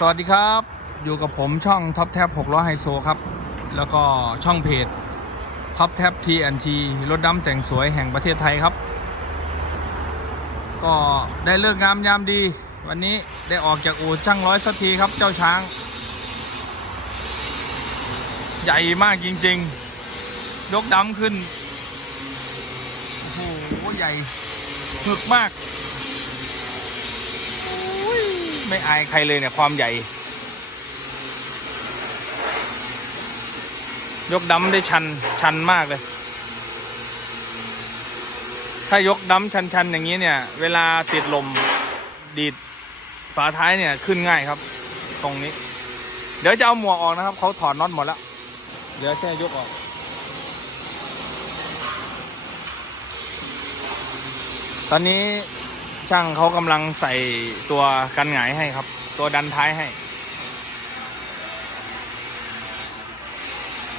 สวัสดีครับ อยู่กับผมช่องท็อปแท็บ6ล้อไฮโซครับ แล้วก็ช่องเพจท็อปแท็บ TNT รถดำแต่งสวยแห่งประเทศไทยครับ ก็ได้เลิกงามยามดี วันนี้ได้ออกจากอู่ช่างร้อยสักทีครับเจ้าช้าง ใหญ่มากจริงๆ ยกดำขึ้น โอ้โห ใหญ่หึกมาก ไม่อายใครเลยเนี่ย ความใหญ่ ยกดำได้ชันชันมากเลย ถ้ายกดำชัน ๆ อย่างนี้เนี่ย เวลาติดลมดีดฝาท้ายเนี่ยขึ้นง่ายครับ ตรงนี้ เดี๋ยวจะเอาหมวกออกนะครับเขาถอดน็อตหมดแล้ว เดี๋ยวแค่ยกออกตอนนี้ ช่างเขากำลังใส่ตัวกันหงายให้ครับ ตัวดันท้ายให้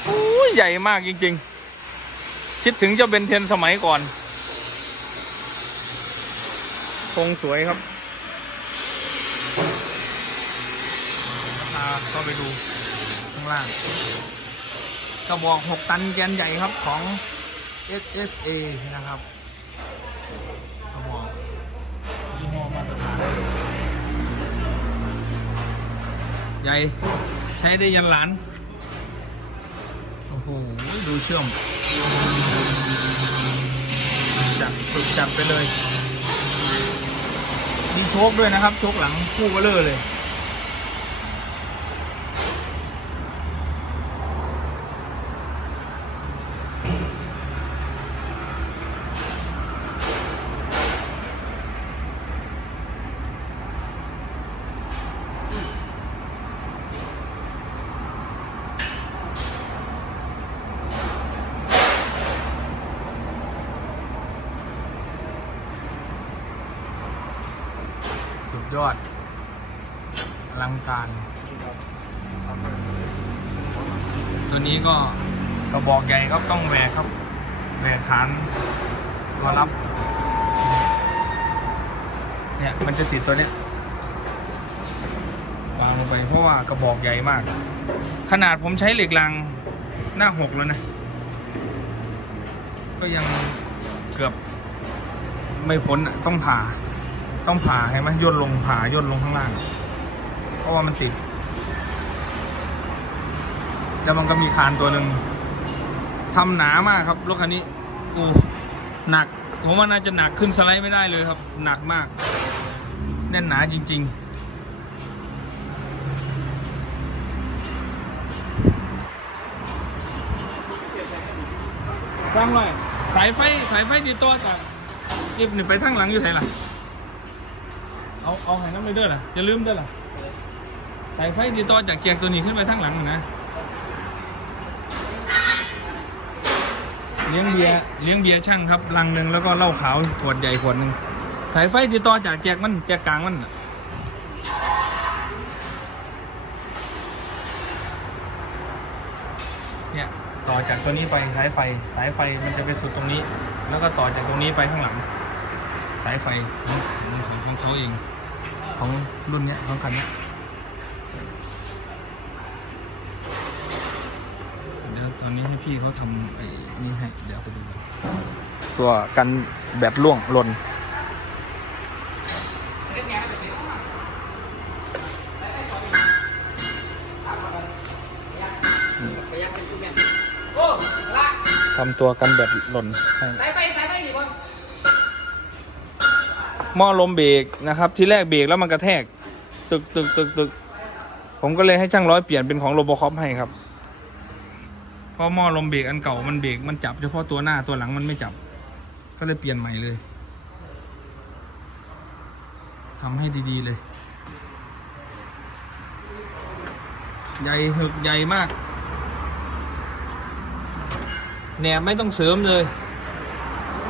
อู้ใหญ่มากจริง ๆ คิดถึงเจ้าเบนเทนสมัยก่อนคงสวยครับพาเข้าไปดูข้างล่างกระบอก 6 ตันแกนใหญ่ครับของ SSA นะครับ ใหญ่ ใช้ได้ยันหลาน โอ้โห ดูเชื่อม จัดฝึกจัดไปเลย มีโชคด้วยนะครับ โชคหลังคู่เบลเลอร์เลย ยอดอลังการ ตัวนี้ก็กระบอกใหญ่ครับต้องแหวกครับแหวกฐานตัวรับ เนี่ยมันจะติดตัวเนี้ยวางลงไปเพราะว่ากระบอกใหญ่มาก ขนาดผมใช้เหล็กรางหน้าหกแล้วนะ ก็ยังเกือบไม่พ้นต้องผ่า ต้องผ่าให้มันย่นลงผ่าย่นลงข้างล่าง เพราะว่ามันติด แล้วมันก็มีคานตัวหนึ่งทำหนามากครับรถคันนี้โอ้หนักผมว่าน่าจะหนักขึ้นสไลด์ไม่ได้เลยครับ หนักมาก แน่นหนาจริง ๆฟังหน่อยสายไฟสายไฟดีตัวจากอิบนี่งไปทางหลังอยู่ไหนล่ะ เอาเอาให้น้ำเลยเด้อล่ะอย่าลืมเด้อล่ะสายไฟดีต่อจากเกียร์ตัวนี้ขึ้นไปทางหลังนะเลี้ยงเบียร์เลี้ยงเบียร์ช่างครับลังหนึ่งแล้วก็เหล้าขาวขวดใหญ่ขวดหนึ่งสายไฟติดต่อจากแจกมันแจกกลางมันเนี่ยต่อจากตัวนี้ไปสายไฟสายไฟมันจะไปสุดตรงนี้ แล้วก็ต่อจากตรงนี้ไปข้างหลัง สายไฟของของเขาเอง ของรุ่นเนี้ยของคันเนี้ยเดี๋ยวตอนนี้ให้พี่เขาทำไอ้นี่ให้เดี๋ยวไปดูกันตัวกันแบตล่วงหล่นทำตัวกันแบตหล่นให้ สายไฟสายไฟดีบ่ หม้อลมเบรกนะครับที่แรกเบรกแล้วมันกระแทก ตึกตึกตึกตึกผมก็เลยให้ช่างร้อยเปลี่ยนเป็นของโรบอคอปให้ครับเพราะหม้อลมเบรกอันเก่ามันเบรกมันจับเฉพาะตัวหน้าตัวหลังมันไม่จับ ก็เลยเปลี่ยนใหม่เลยทำให้ดีๆเลย ใหญ่หึกใหญ่มากแหนบไม่ต้องเสริมเลย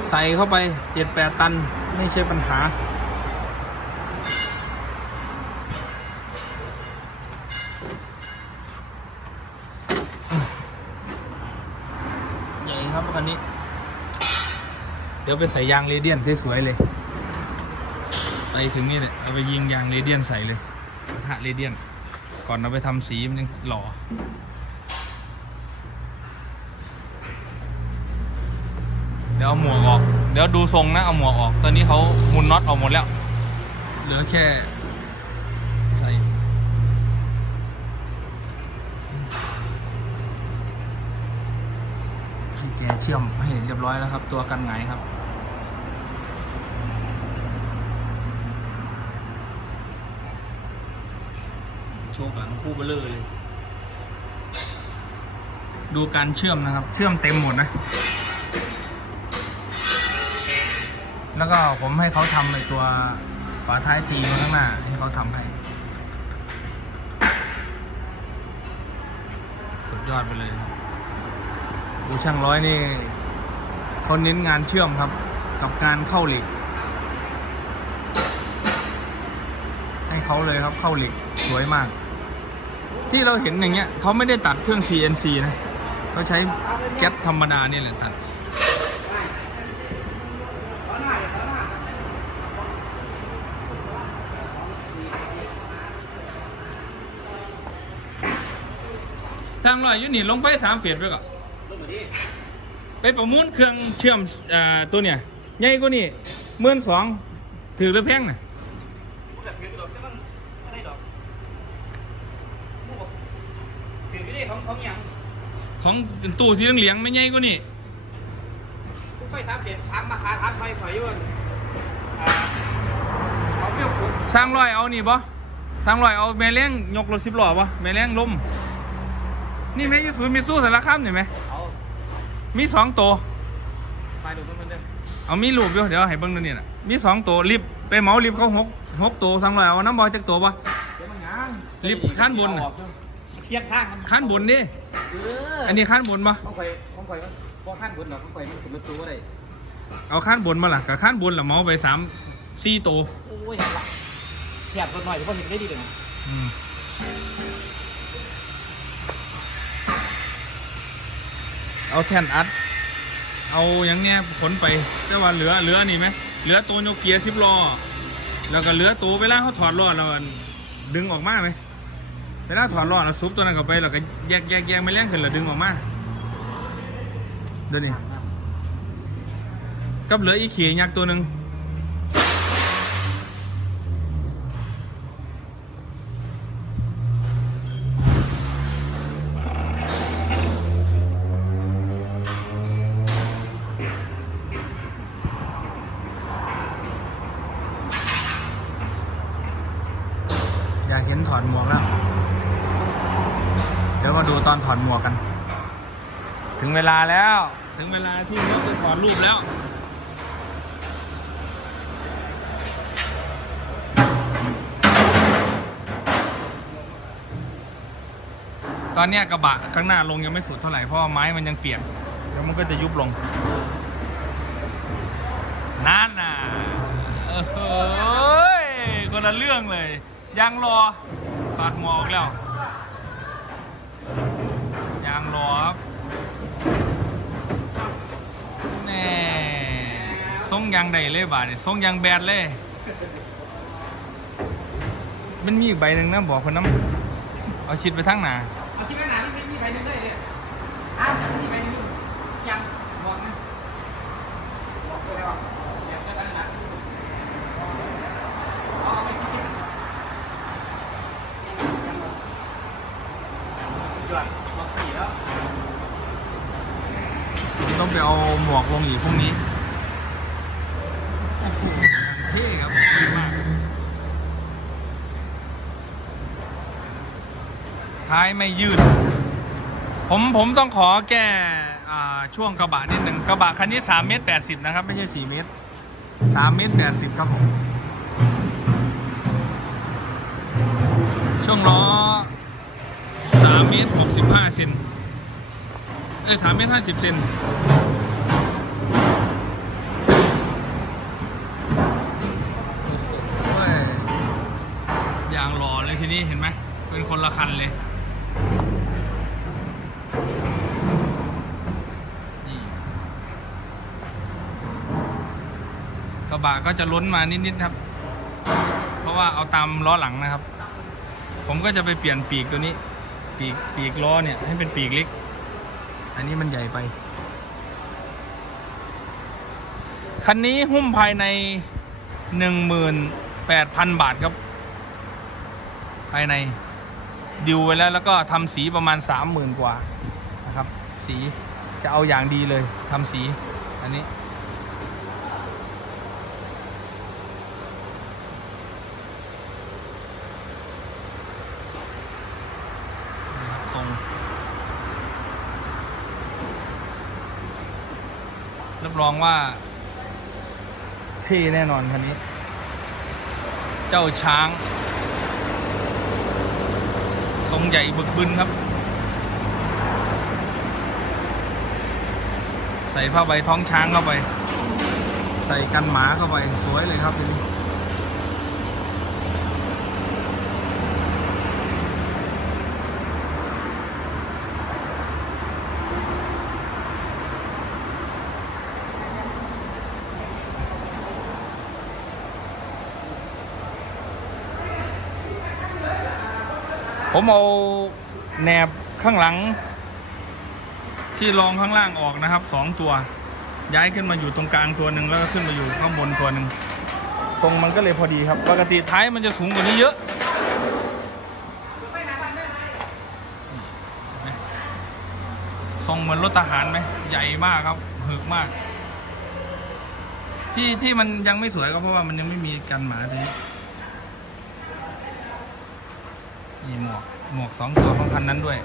ใส่เข้าไปเจ็ดแปดตันไม่ใช่ปัญหา ใหญ่ครับคันนี้ เดี๋ยวไปใส่ยางเรเดียนสวยๆเลย ไปถึงนี่เลยเอาไปยิงยางเรเดียนใส่เลยกระทะเรเดียน ก่อนเอาไปทำสีมันยังหล่อเดี๋ยวเอาหมวกออก เดี๋ยวดูทรงนะเอาหมวกออก ตอนนี้เขาหมุนน็อตออกหมดแล้ว เหลือแค่ใส่แกเชื่อมให้เรียบร้อยแล้วครับ ตัวกันไงครับ ชว์กับคู่เบลเลอร์เลย ดูการเชื่อมนะครับ เชื่อมเต็มหมดนะ แล้วก็ผมให้เขาทำในตัวฝาท้ายทีมาข้างหน้าให้เขาทำให้ สุดยอดไปเลย ดูช่างร้อยนี่เขาเน้นงานเชื่อมครับ กับการเข้าเหล็กให้เขาเลยครับเข้าเหล็กสวยมาก ที่เราเห็นอย่างเงี้ยเขาไม่ได้ตัดเครื่อง CNC นะเขาใช้แก๊สธรรมดาเนี่ยแหละตัดทางลอยยูนี่ลงไฟสามเฟียดไปก่อนไปประมูลเครื่องเชื่อมอตัวเนี่ยใหญ่กว่านี่หมื่นสองถือหรือแพงน่ะ ของตู้สีเหลืองๆไม่ใหญ่กว่านี่ไฟสามเปลี่ยนทักมาคาทักไฟไฟยุ่นอ่าเขาเปรี้ยวขุดสร้างลอยเอานี่บ่สร้างลอยเอาแม่เลี้ยงยกรถสิบล้อบ่แม่เลี้ยงลมนี่แม่อยูศูนย์มีสู้สารคามเห็นไหมเอามีสองตัวไฟดูมันมันเดิมเอามีรูปอยู่เดี๋ยวให้เบิ่งดูนี่น่ะมีสองตัวลิฟต์ไปเหมาลิฟต์เขาหกหกตัวสร้างลอยเอาน้ำบอลจักตัวบ่เดี๋ยวมันง้างลิฟต์ขั้นบนน่ะ เทียบข้างมันขั้นบนดิเอออันนี้ขั้นบนบ่ของไฟของไฟมันพอขั้นบนหรอกของไฟมันขึ้นรถตู้ก็ได้เอาขั้นบนมาล่ะกับขั้นบนละเหมาไปสามสี่ตัวโอ้ยเห็นละเทียบรถหน่อยเฉพาะเห็นได้ดีเลยอืมเอาแท่นอัด เอาอย่างเนี้ยขนไปแต่ว่าเหลือเหลือนี่ไหมเหลือตัวโยกเกียร์สิบล้อแล้วก็เหลือตัวเวลาเขาถอดล้อเราดึงออกมาไหม เวลาถอดล้อเราซุปตัวนั้นเข้าไปเราก็แยกแยกแยกไม่แรงขึ้นเราดึงออกมาเดี๋ยวนี้กับเหลืออีเขียยักษ์ตัวหนึ่ง มวกกัน ถึงเวลาแล้ว ถึงเวลาที่เราจะถอดรูปแล้วตอนนี้กระบะข้างหน้าลงยังไม่สุดเท่าไหร่เพราะไม้มันยังเปียกเดี๋ยวมันก็จะยุบลงนั่นน่ะเฮ้ยคนละเรื่องเลย ยังรอตัดหมวกออกแล้ว ยางรอครับแน่ท รงยางใดเลยบาดเนี่ยทรงยางแบนเลย มันมีอีกใบหนึ่งนะบอกคนน้ำเอาชิดไปทั้งหนาเอาที่แม่หนาที่มีไฟนึงได้เลยอ้าวมีไฟนึงยังบอกนะบอกเลยว่าเดี๋ยวจะตั้งนะเอาไปที่ชิดหย่อนบอกสี่แล้วต้องไปเอาหมวกลงอีกพรุ่งนี้โอ้โห เท่ครับดีมากท้ายไม่ยืด ผมผมต้องขอแก้อ่ช่วงกระบะนิดหนึ่งกระบะคันนี้สามเมตรแปดสิบนะครับ ไม่ใช่สี่เมตรสามเมตรแปดสิบครับผมช่วงล้อสามเมตรหกสิบห้าเซนเอ้ยสามเมตรห้าสิบเซน คนละคันเลยนี่กระบะก็จะล้นมานิดๆครับ เพราะว่าเอาตามล้อหลังนะครับ ผมก็จะไปเปลี่ยนปีกตัวนี้ ปีกปีกล้อเนี่ยให้เป็นปีกเล็ก อันนี้มันใหญ่ไป คันนี้หุ้มภายในหนึ่งหมื่นแปดพันบาทครับ ภายใน ดิวไว้แล้วแล้วก็ทำสีประมาณสามหมื่นกว่านะครับ สีจะเอาอย่างดีเลยทำสีอันนี้ ทรงรับรองว่า เท่แน่นอนคันนี้ เจ้าช้าง ทรงใหญ่บึกบึนครับ ใส่ผ้าใบท้องช้างเข้าไป ใส่กันหมาเข้าไปสวยเลยครับทีนี้ ผมเอาแหนบข้างหลัง ที่รองข้างล่างออกนะครับสองตัว ย้ายขึ้นมาอยู่ตรงกลางตัวหนึ่งแล้วก็ขึ้นมาอยู่ข้างบนตัวหนึ่งทรงมันก็เลยพอดีครับปกติท้ายมันจะสูงกว่านี้เยอะทรงเหมือนรถทหารไหมใหญ่มากครับเหิกมาก ที่ที่มันยังไม่สวยก็เพราะว่ามันยังไม่มีกันหมาทีนี้ มีหมวก หมวกสองตัวของคันนั้นด้วย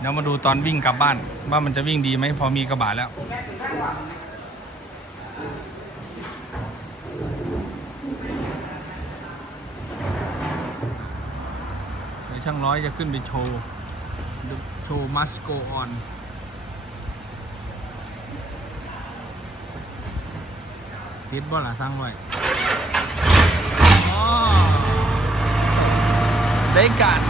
เดี๋ยวมาดูตอนวิ่งกลับบ้าน ว่ามันจะวิ่งดีไหมพอมีกระบะแล้วเดี๋ยวช่างร้อยจะขึ้นไปโชว์ The show must go on ติดบ่ล่ะสร้างไว้อ๋อได้การ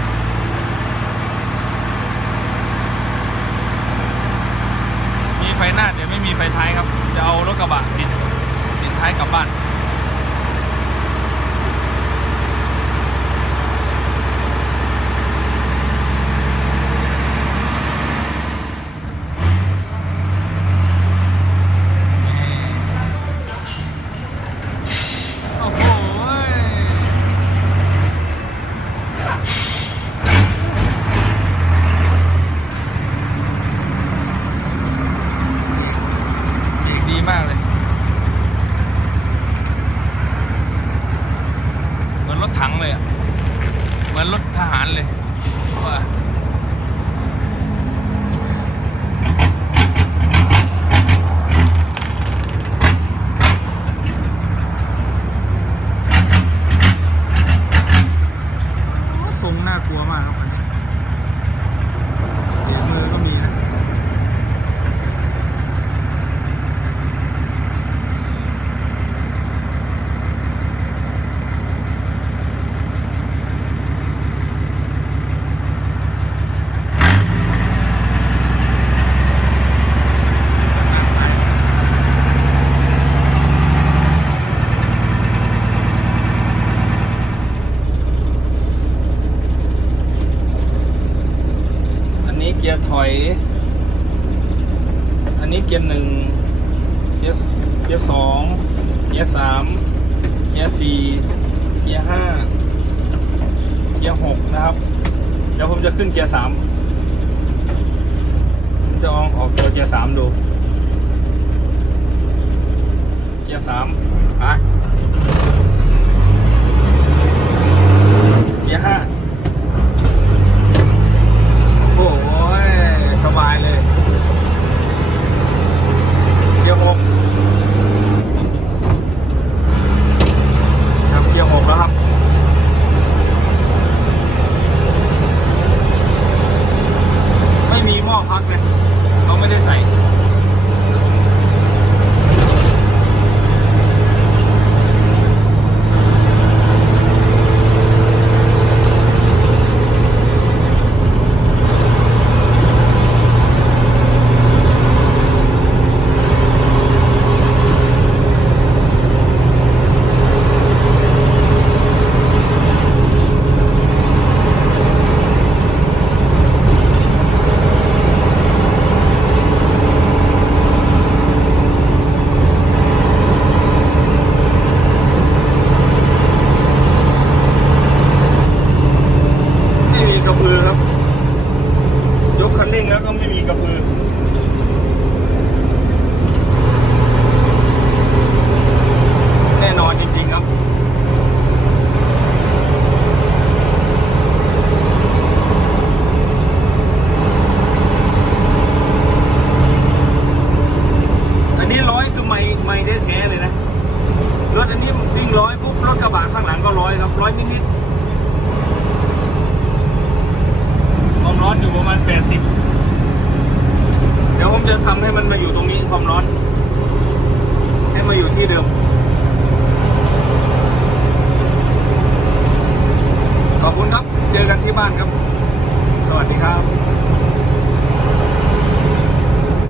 มีไฟหน้าแต่ไม่มีไฟท้ายครับ จะเอารถกระบะติดติดท้ายกลับบ้าน โอ้โหเบรกดีมากเลย เหมือนรถถังเลยอะ เหมือนรถทหารเลยว่าทรงน่ากลัวมากครับอันนี้เบรกมือก็มีนะ อันนี้เกียร์ถอย อันนี้เกียร์หนึ่ง เกียร์เกียร์สอง เกียร์สาม เกียร์สี่ เกียร์ห้า เกียร์หกนะครับ เดี๋ยวผมจะขึ้นเกียร์สามผมจะลองออกตัวเกียร์สามดู เกียร์ สามอะเกียร์ห้าโอ้ยสบายเลย เกียร์หกครับเกียร์หกแล้วครับไม่มีหม้อพักเลยเขาไม่ได้ใส่ ไม่ได้แท้เลยนะ รถอันนี้วิ่งร้อยปุ๊บรถกระบะข้างหลังก็ร้อยครับร้อยนิดๆความร้อนอยู่ประมาณแปดสิบเดี๋ยวผมจะทำให้มันมาอยู่ตรงนี้ความร้อน ให้มาอยู่ที่เดิมขอบคุณครับ เจอกันที่บ้านครับ สวัสดีครับ